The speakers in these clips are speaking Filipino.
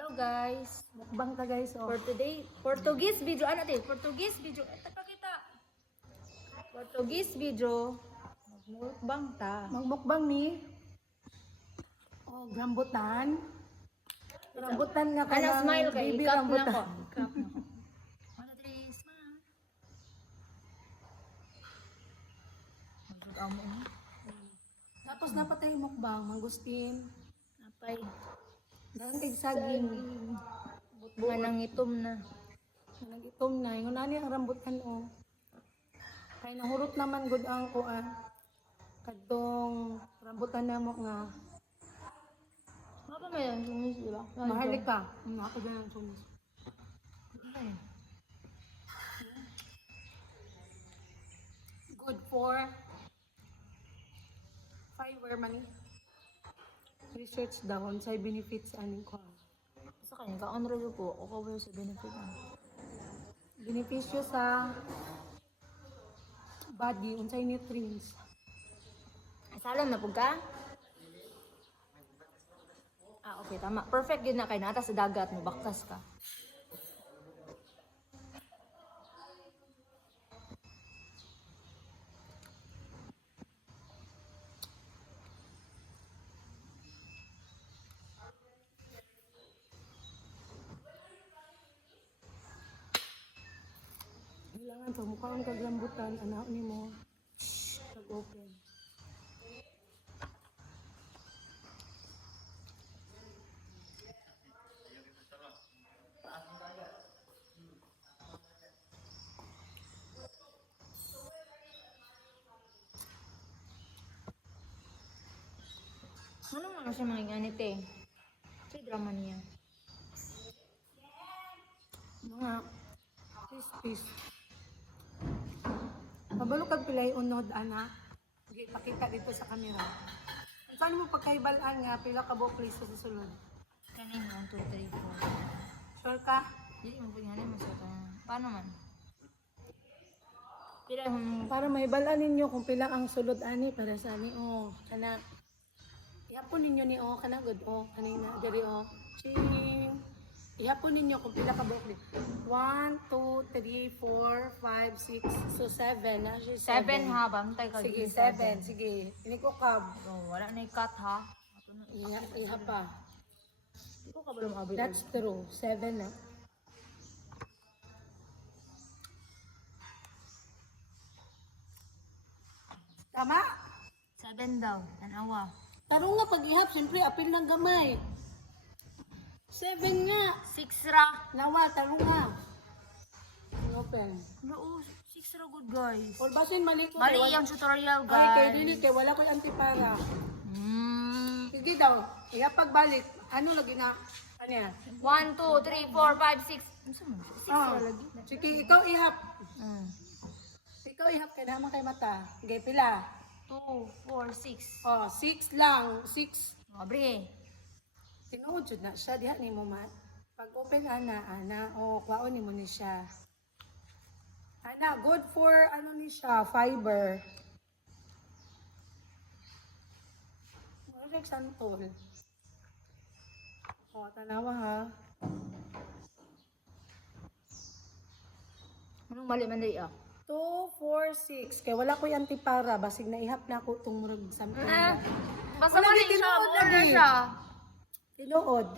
Hello guys. Mukbang ta guys, oh. For today, Portuguese video. Ano ito? Portuguese video. Ito pakita. Portuguese video. Mukbang ta. Magmukbang ni oh, rambutan. Rambutan nga Ano, kanang smile kay. baby Ikap na rambutan. ko. Ikap na ko. Ano three, smile. Mag-amo mo. Tapos dapat tayo mukbang, mangustin. Apay. Dahan kay saging. Bunga ng itom na. Nagitom na, ingon ani ang rambutan oh. Kay nahurot naman gud ang kuan. Kadtong rambutan namo nga Ano ba may yung sumis, di ba? maharlika. Ako ganang sumis. Okay. Good for fiber money. Research daw unsay benefits aning kuan. Sa kanya, ka-on roll po. O cover sa benefit na. Benepisyo sa body, unsay nutrients. Asalam na po ka? Ah, okay, tama. Perfect yun na kay nata sa dagat mo. Baktas ka. Kailangan pa mukha ang kaglambutan, anak ni mo. Pag-open. Ano mga siya mga ganit eh? Sa drama niya. Mga piece. Pabalo kag pilay unod, anak. Sige, pakita dito sa camera. Saan mo pagkaibalaan nga, pila ka buklis sa susunod? Kanin, 1, 2, 3, 4. Sure ka? Hindi mo paghanin mo sa kanya. Paano man? Pila yung... Para maibalaan ninyo kung pila ang sulod ani para sa ani oh kana ihapon ninyo ni oh kana good oh kanina diri oh ching ihapon ninyo kung pila ka buok ni 1 2 3 4 5 6 so 7 na siya 7 ha, bantay ka. sige dito, 7 sige ini ko kab Oh, wala na i-cut ha. Ato na. iha pa Hindi ko ka ba lumabit? that's true 7 na tama 7 daw. Tanawa. tarong nga pag ihap siyempre apil ng gamay 7 nga 6 ra. nawa tarong nga open Oo, 6 ra good guys. or basin mali ko Mali yung tutorial ay guys. kay dili kay wala ko'y antipara sige daw iya pagbalik ano lagi na kanya 1, 2, 3, 4, 5, 6. Ano man? 6 oh ra lagi. sige ikaw ihap Mm. ikaw ihap kay naman kay mata sige pila 2, 4, 6. oh 6 lang 6 Abre. tinuod jud na siya diha nimo man pag open ana oh kwaon nimo ni siya ana good for ano ni siya fiber Marek santol oh tanawa ha Anong mali man day ah? 2, 4, 6 kay wala ko'y antipara basig na ihap na ako itong murag sample Basta Wala, mali di siya. tinuod Order lagi. siya. tinuod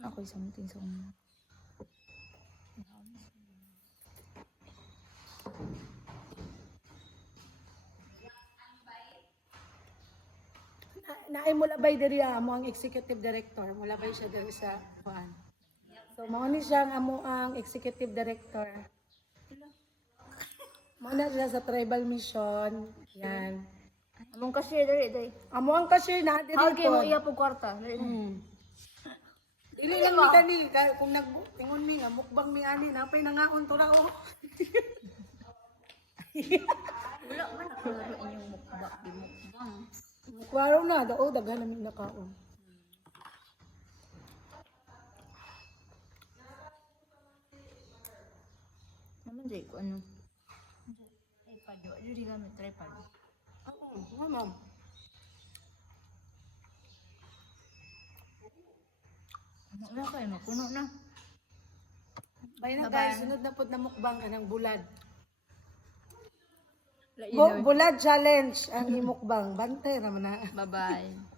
Ako'y something sa una. naay mo labay diri mo ang executive director mo labay siya diri sa kuan so mao ni siya ang amo ang executive director mo na siya sa tribal mission yan Among cashier dali day. amo ang cashier na diri Hagi mo po iya po kwarta. dili lang ni kani kung nagtingon mi nga mukbang mi ani napay nangaon to ra oh Wala man nakalaro inyong mukbang. Di mukbang. kwaro na dao daghan namin nakaon Naman day ko ano. Tripod. Dili gamit tripod. oo ma'am Wala kayo, mapuno na. Bye na Bye-bye. guys, sunod na po na mukbang anang bulad. Lainoy. Bulad challenge ang imukbang. Bantay naman na. Bye-bye.